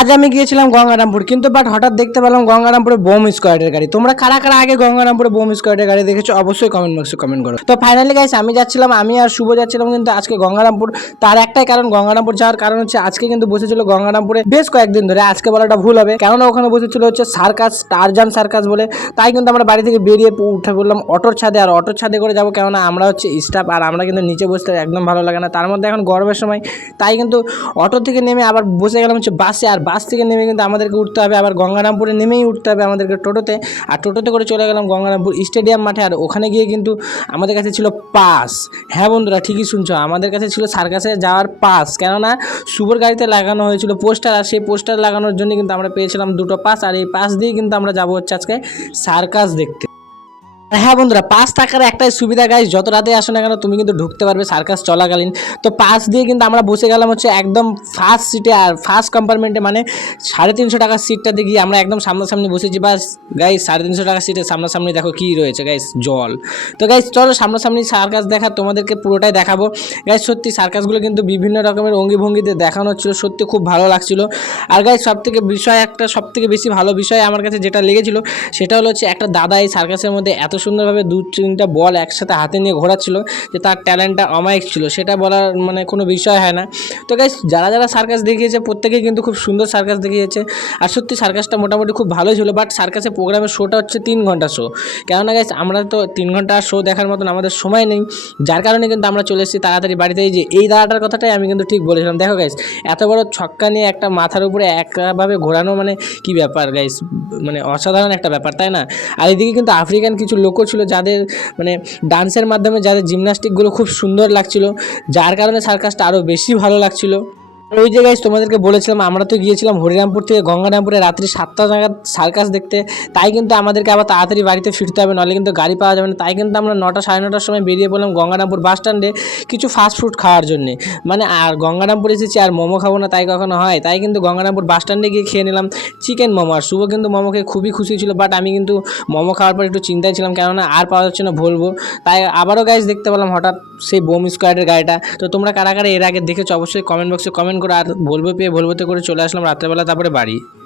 আজ আমি গিয়েছিলাম গঙ্গারামপুর, কিন্তু বাট হঠাৎ দেখতে পেলাম গঙ্গারামপুরে বোম স্কোয়াডের গাড়ি। তোমরা কারা কারা আগে গঙ্গারামপুরে বোম স্কোয়াডের গাড়ি দেখেছো অবশ্যই কমেন্ট বক্সে কমেন্ট করো। তো ফাইনালি গাইস আমি যাচ্ছিলাম, আমি আর শুভ যাচ্ছিলাম কিন্তু আজকে গঙ্গারামপুর। তার একটাই কারণ, গঙ্গারামপুর যাওয়ার কারণ হচ্ছে আজকে কিন্তু বসেছিল গঙ্গারামপুরে বেশ কয়েকদিন ধরে, আজকে বলাটা ভুল হবে, কেননা ওখানে বসেছিল হচ্ছে সার্কাস, টারজান সার্কাস বলে। তাই কিন্তু আমরা বাড়ি থেকে বেরিয়ে উঠে পড়লাম অটোর ছাদে, আর অটোর ছাদে করে যাবো, কেননা আমরা হচ্ছে স্টাফ আর আমরা কিন্তু নিচে বসতে একদম ভালো লাগে না, তার মধ্যে এখন গরমের সময়। তাই কিন্তু অটো থেকে নেমে আবার বসে গেলাম হচ্ছে বাসে, আর বাস থেকে নেমে কিন্তু আমাদেরকে উঠতে হবে আবার গঙ্গারামপুরে নেমেই উঠতে হবে আমাদেরকে টোটোতে, আর টোটোতে করে চলে গেলাম গঙ্গারামপুর স্টেডিয়াম মাঠে। আর ওখানে গিয়ে কিন্তু আমাদের কাছে ছিল পাস। হ্যাঁ বন্ধুরা, ঠিকই শুনছো, আমাদের কাছে ছিল সার্কাসে যাওয়ার পাস, কেননা শুভর গাড়িতে লাগানো হয়েছিল পোস্টার, আর সেই পোস্টার লাগানোর জন্য কিন্তু আমরা পেয়েছিলাম দুটো পাস, আর এই পাস দিয়ে কিন্তু আমরা যাবো হচ্ছে আজকে সার্কাস দেখতে। হ্যাঁ বন্ধুরা, পাস থাকার একটাই সুবিধা গাইস, যত রাতে আসো না কেন তুমি কিন্তু ঢুকতে পারবে সার্কাস চলাকালীন। তো পাস দিয়ে কিন্তু আমরা বসে গেলাম হচ্ছে একদম ফার্স্ট সিটে, আর ফার্স্ট কম্পার্টমেন্টে, মানে 350 টাকার সিটটাতে গিয়ে আমরা একদম সামনাসামনি বসেছি। বাস গাইস 350 টাকার সিটের সামনাসামনি দেখো কী রয়েছে গাইস, জল। তো গাইস চলো সামনাসামনি সার্কাস দেখা তোমাদেরকে পুরোটাই দেখাবো। গাইস সত্যি সার্কাসগুলো কিন্তু বিভিন্ন রকমের অঙ্গি ভঙ্গিতে দেখানো হচ্ছিলো, সত্যি খুব ভালো লাগছিল। আর গাইস সবথেকে বেশি ভালো বিষয় আমার কাছে যেটা লেগেছিল সেটা হলো হচ্ছে একটা দাদা এই সার্কাসের মধ্যে এত সুন্দরভাবে 2-3টা বল একসাথে হাতে নিয়ে ঘোরাচ্ছিল, যে তার ট্যালেন্টটা অমায়িক ছিল, সেটা বলার মানে কোনো বিষয় হয় না। তো গাইস যারা যারা সার্কাস দেখিয়েছে প্রত্যেকেই কিন্তু খুব সুন্দর সার্কাস দেখিয়েছে, আর সত্যি সার্কাসটা মোটামুটি খুব ভালোই ছিল। বাট সার্কাসের প্রোগ্রামের শোটা হচ্ছে 3 ঘন্টা শো, কেননা গাইস আমরা তো 3 ঘন্টা শো দেখার মতন আমাদের সময় নেই, যার কারণে কিন্তু আমরা চলে এসেছি তাড়াতাড়ি বাড়িতে। যে এই দাদাটার কথাটাই আমি কিন্তু ঠিক বলেছিলাম, দেখো গাইস এত বড় ছক্কা নিয়ে একটা মাথার উপরে একভাবে ঘোরানো, মানে কি ব্যাপার গাইস, মানে অসাধারণ একটা ব্যাপার, তাই না? আর এদিকে কিন্তু আফ্রিকান কিছু লোকও ছিল যাদের মানে ডান্সের মাধ্যমে যাদের জিমনাস্টিকগুলো খুব সুন্দর লাগছিল, যার কারণে সার্কাসটা আরও বেশি ভালো লাগছিল। ওই যে গাইস তোমাদেরকে বলেছিলাম আমরা তো গিয়েছিলাম হরিরামপুর থেকে গঙ্গারামপুরে রাত্রি 7টা নাগাদ সার্কাস দেখতে, তাই কিন্তু আমাদেরকে আবার তাড়াতাড়ি বাড়িতে ফিরতে হবে, নাহলে কিন্তু গাড়ি পাওয়া যাবে না। তাই কিন্তু আমরা 9টা সাড়ে 9টার সময় বেরিয়ে পড়লাম গঙ্গারামপুর বাস স্ট্যান্ডে কিছু ফাস্টফুড খাওয়ার জন্যে। মানে আর গঙ্গারামপুর এসেছি আর মোমো খাবো না তাই কখনো হয়, তাই কিন্তু গঙ্গারামপুর বাস স্ট্যান্ডে গিয়ে খেয়ে নিলাম চিকেন মোমো। আর শুভ কিন্তু মোমো খেয়ে খুবই খুশি ছিল, বাট আমি কিন্তু মোমো খাওয়ার পর একটু চিন্তায় ছিলাম, কেননা আর পাওয়া যাচ্ছে না বলবো। তাই আবারও গাইস দেখতে পেলাম হঠাৎ সেই বোম স্কোয়াডের গাড়িটা। তো তোমরা কারা কারা এর আগে দেখেছো অবশ্যই কমেন্ট বক্সে কমেন্ট করো, আর বলবো পেয়ে বলবোতে করে চলে আসলাম রাত্রেবেলা তারপরে বাড়ি।